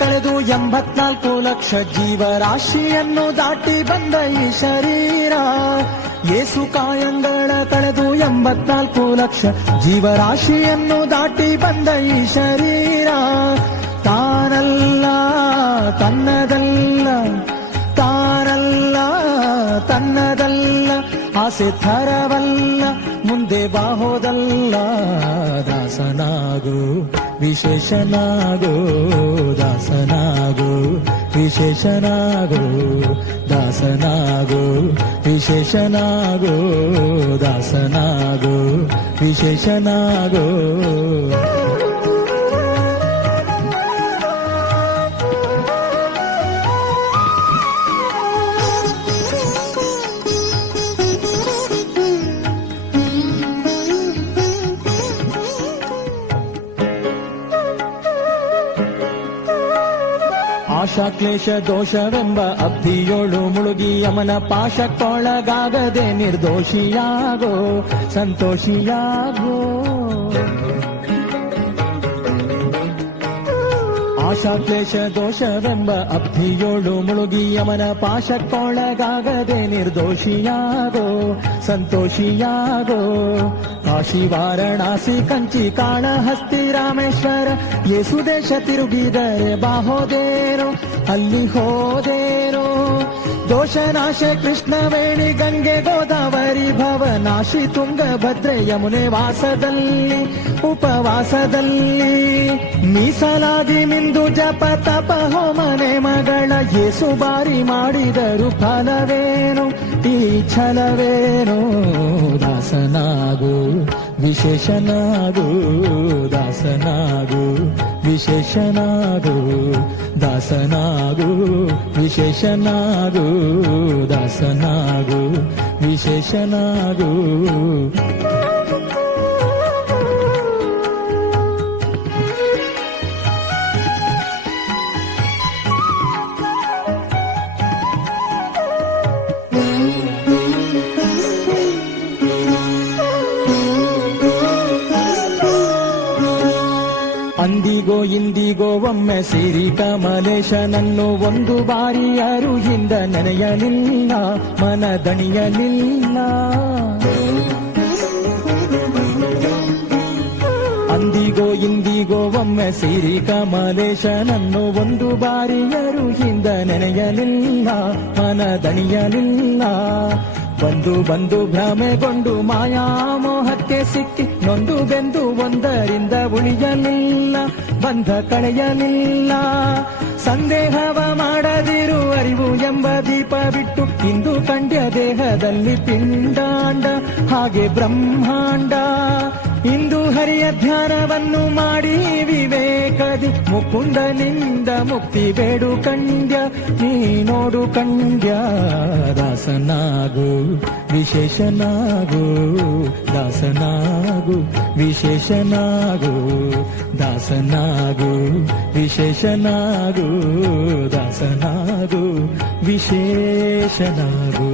ಕಳೆದು 84 ಲಕ್ಷ ಜೀವರಾಶಿಯನ್ನು ದಾಟಿ ಬಂದ ಈ ಶರೀರ. ಯೇಸು ಕಾಯಂಗಳ ಕಳೆದು 84 ಲಕ್ಷ ಜೀವರಾಶಿಯನ್ನು ದಾಟಿ ಬಂದ ಈ ಶರೀರ. ತಾನಲ್ಲ ತನ್ನದಲ್ಲ, ತಾನಲ್ಲ ತನ್ನದಲ್ಲ, ಆಸೆ ಥರವಲ್ಲ, ಮುಂದೆ ಬಾಹೋದಲ್ಲ. ದಾಸನಾಗು ವಿಶೇಷನಾಗೋ, ದಾಸನಾಗೋ ವಿಶೇಷನಾಗೋ, ದಾಸನಾಗೋ ವಿಶೇಷನಾಗೋ, ದಾಸನಾಗೋ ವಿಶೇಷನಾಗೋ. ಆಶಾ ಕ್ಲೇಶ ದೋಷವೆಂಬ ಅಬ್ಧಿಯೋಳು ಮುಳುಗಿ ಯಮನ ಪಾಶಕ್ಕೊಳಗಾಗದೆ ನಿರ್ದೋಷಿಯಾಗೋ, ಸಂತೋಷಿಯಾಗೋ. ಆಶಾ ಕ್ಲೇಶ ದೋಷವೆಂಬ ಅಬ್ಧಿಯೋಳು ಮುಳುಗಿ ಯಮನ ಪಾಶಕ್ಕೊಳಗಾಗದೆ ನಿರ್ದೋಷಿಯಾಗೋ, ಸಂತೋಷಿಯಾಗೋ. ಕಾಶಿ ವಾರಣಾಸಿ ಕಂಚಿ ಕಾಳಹಸ್ತಿ ರಾಮೇಶ್ವರ ಯೇಸು ದೇಶ ತಿರುಗಿದರೆ ಬಾಹೋದೇರೋ, ಅಲ್ಲಿ ಹೋದೇರೋ. ದೋಷನಾಶ ಕೃಷ್ಣವೇಣಿ ಗಂಗೆ ಗೋದಾವರಿ ಭವನಾಶಿ ತುಂಗಭದ್ರೆ ಯಮುನೆ ವಾಸದಲ್ಲಿ ಉಪವಾಸದಲ್ಲಿ ಮೀಸಲಾಗಿ ಮಿಂದು ಜಪ ತಪ ಹೋಮನೆ ಮಗಳ ಯೇಸು ಬಾರಿ ಮಾಡಿದರು ಫಲವೇನು ಈ ಛಲವೇನು. ದಾಸನಾಗು ವಿಶೇಷನಾಗು, ದಾಸನಾಗು ವಿಶೇಷನಾಗು, ದಾಸನಾಗು ವಿಶೇಷನಾಗು, ದಾಸನಾಗು ವಿಶೇಷನಾಗು. ಅಂದಿಗೋ ಇಂದಿಗೋ ಒಮ್ಮೆ ಸಿರಿ ಕಮಲೇಶನನ್ನು ಒಂದು ಬಾರಿ ಯಾರು ಹಿಂದ ನೆನೆಯಲಿಲ್ಲ, ಮನದಣಿಯಲಿಲ್ಲ. ಅಂದಿಗೋ ಇಂದಿಗೋ ಒಮ್ಮೆ ಸಿರಿ ಕಮಲೇಶನನ್ನು ಒಂದು ಬಾರಿ ಯಾರು ಹಿಂದ ನೆನೆಯಲಿಲ್ಲ, ಮನದಣಿಯಲಿಲ್ಲ. ಬಂದು ಬಂದು ಭ್ರಮೆಗೊಂಡು ಮಾಯಾಮೋಹಕ್ಕೆ ಸಿಕ್ಕಿ ನೊಂದು ಬೆಂದು ಒಂದರಿಂದ ಉಳಿಯಲಿಲ್ಲ, ಬಂಧ ಕಳೆಯಲಿಲ್ಲ. ಸಂದೇಹವ ಮಾಡದಿರು, ಅರಿವು ಎಂಬ ದೀಪ ಬಿಟ್ಟು ಇಂದು ಕಂಡ್ಯ ದೇಹದಲ್ಲಿ ಪಿಂಡಾಂಡ ಹಾಗೆ ಬ್ರಹ್ಮಾಂಡ. ಇಂದು ಹರಿಯ ಧ್ಯಾನವನ್ನು ಮಾಡಿ ವಿವೇಕದಿ ಮುಕುಂದನಿಂದ ಮುಕ್ತಿ ಬೇಡು ಕಂಡ್ಯ, ನೀ ನೋಡು ಕಂಡ್ಯ. ದಾಸನಾಗು ವಿಶೇಷನಾಗು, ದಾಸನಾಗು ವಿಶೇಷನಾಗು, ದಾಸನಾಗು ವಿಶೇಷನಾಗು, ದಾಸನಾಗು ವಿಶೇಷನಾಗು.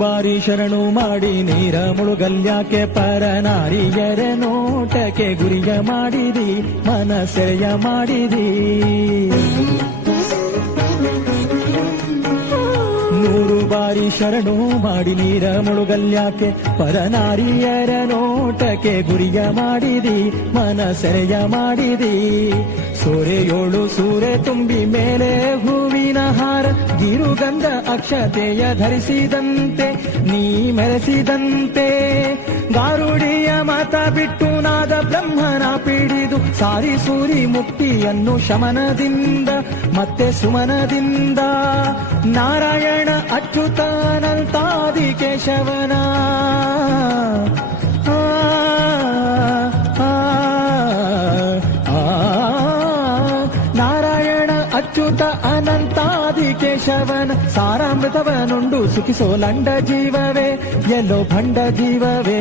ಬಾರಿ ಶರಣು ಮಾಡಿ ನೀರ ಮುಳುಗಲ್ಯಾಕೆ ಪರನಾರಿಯರ ನೋಟಕ್ಕೆ ಗುರಿಯ ಮಾಡಿದಿ, ಮನಸೆರೆಯ ಮಾಡಿದಿ. 100 ಬಾರಿ ಶರಣು ಮಾಡಿ ನೀರ ಮುಳುಗಲ್ಯಾಕೆ ಪರನಾರಿಯರ ನೋಟಕ್ಕೆ ಗುರಿಯ ಮಾಡಿದಿ, ಮನಸೆರೆಯ ಮಾಡಿದಿ. ಸೂರೆಯೋಳು ಸೂರೆ ತುಂಬಿ ಮೇಲೆ ಹೂವಿನ ಹಾರ ಗಿರುಗಂಧ ಅಕ್ಷತೆಯ ಧರಿಸಿದಂತೆ ನೀ ಮೆರೆಸಿದಂತೆ. ಗಾರುಡಿಯ ಮಾತ ಬಿಟ್ಟು ನಾದ ಬ್ರಹ್ಮನ ಪಿಡಿದು ಸಾರಿ ಸೂರಿ ಮುಕ್ತಿಯನ್ನು ಶಮನದಿಂದ ಮತ್ತೆ ಸುಮನದಿಂದ. ನಾರಾಯಣ ಅಚ್ಯುತಾನಂತಾದಿ ಕೇಶವನ ಅಚ್ಯುತ ಅನಂತಾದಿ ಕೇಶವನ ಸಾರಾಮೃತವನುಂಡು ಸುಖಿಸೋ ಲಂಡ ಜೀವವೇ ಎಲ್ಲೋ ಭಂಡ ಜೀವವೇ.